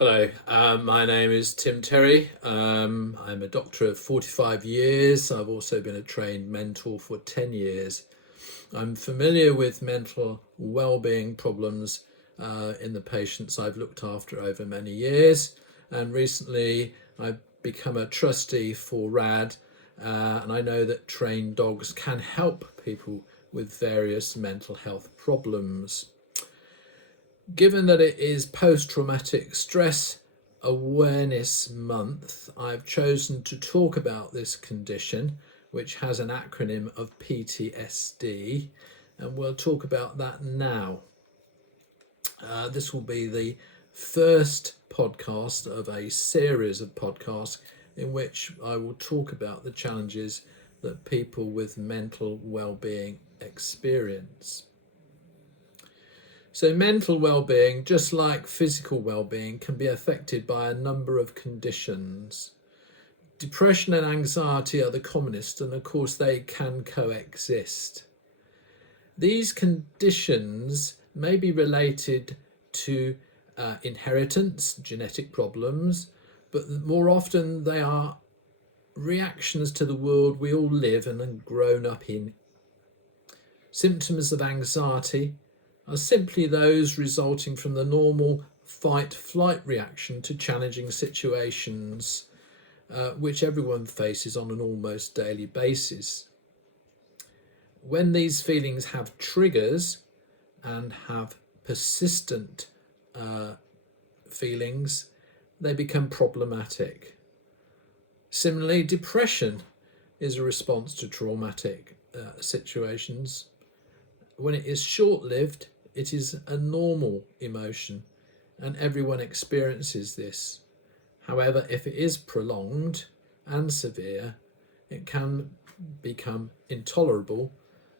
Hello, my name is Tim Terry. I'm a doctor of 45 years. I've also been a trained mentor for 10 years. I'm familiar with mental well-being problems in the patients I've looked after over many years. And recently I've become a trustee for RAD, and I know that trained dogs can help people with various mental health problems. Given that it is post-traumatic stress awareness month, I've chosen to talk about this condition, which has an acronym of PTSD, and we'll talk about that now. This will be the first podcast of a series of podcasts in which I will talk about the challenges that people with mental well-being experience. So mental well-being, just like physical well-being, can be affected by a number of conditions. Depression and anxiety are the commonest, and of course they can coexist. These conditions may be related to inheritance, genetic problems, but more often they are reactions to the world we all live in and grown up in. Symptoms of anxiety are simply those resulting from the normal fight-flight reaction to challenging situations, which everyone faces on an almost daily basis. When these feelings have triggers and have persistent feelings, they become problematic. Similarly, depression is a response to traumatic situations. When it is short-lived, it is a normal emotion, and everyone experiences this. However, if it is prolonged and severe, it can become intolerable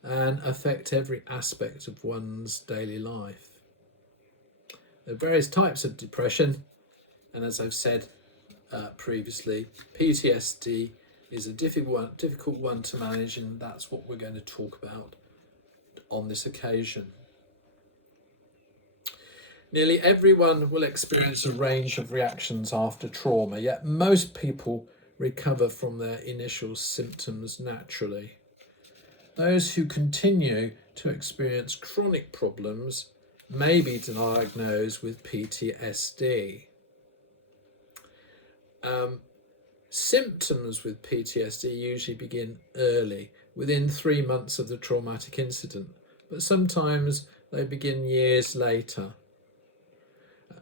and affect every aspect of one's daily life. There are various types of depression, and as I've said previously, PTSD is a difficult one to manage, and that's what we're going to talk about on this occasion. Nearly everyone will experience a range of reactions after trauma, yet most people recover from their initial symptoms naturally. Those who continue to experience chronic problems may be diagnosed with PTSD. Symptoms with PTSD usually begin early, within 3 months of the traumatic incident, but sometimes they begin years later.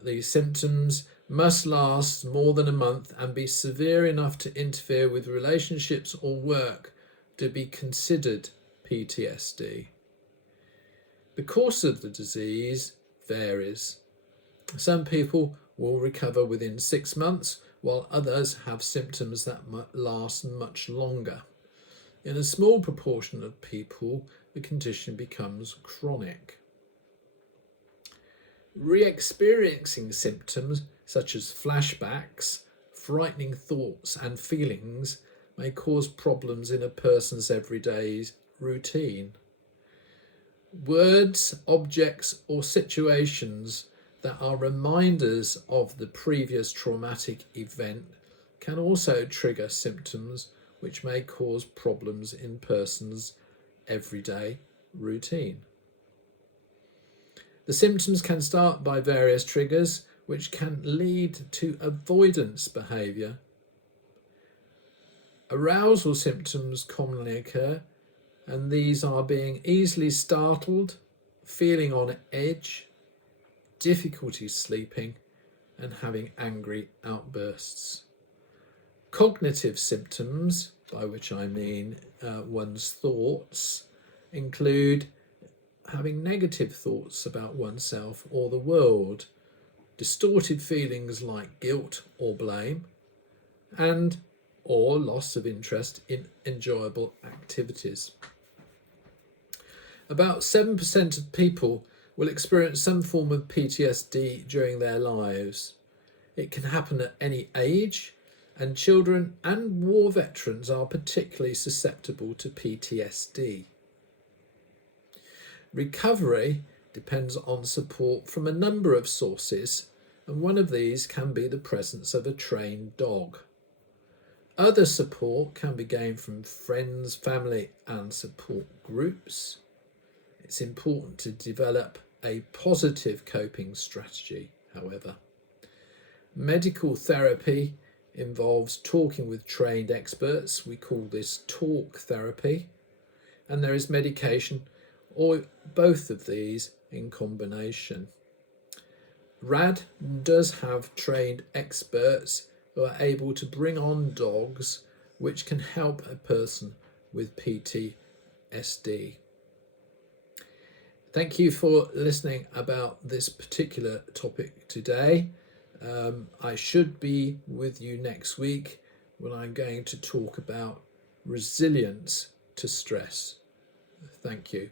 These symptoms must last more than a month and be severe enough to interfere with relationships or work to be considered PTSD. The course of the disease varies. Some people will recover within 6 months, while others have symptoms that last much longer. In a small proportion of people, the condition becomes chronic. Re-experiencing symptoms such as flashbacks, frightening thoughts and feelings may cause problems in a person's everyday routine. Words, objects, or situations that are reminders of the previous traumatic event can also trigger symptoms which may cause problems in person's everyday routine. The symptoms can start by various triggers which can lead to avoidance behaviour. Arousal symptoms commonly occur, and these are being easily startled, feeling on edge, difficulty sleeping, and having angry outbursts. Cognitive symptoms, by which I mean one's thoughts, include having negative thoughts about oneself or the world, distorted feelings like guilt or blame, and or loss of interest in enjoyable activities. About 7% of people will experience some form of PTSD during their lives. It can happen at any age, and children and war veterans are particularly susceptible to PTSD. Recovery depends on support from a number of sources, and one of these can be the presence of a trained dog. Other support can be gained from friends, family, and support groups. It's important to develop a positive coping strategy, however. Medical therapy involves talking with trained experts. We call this talk therapy. And there is medication, or both of these in combination. RAD does have trained experts who are able to bring on dogs which can help a person with PTSD. Thank you for listening about this particular topic today. I should be with you next week when I'm going to talk about resilience to stress. Thank you.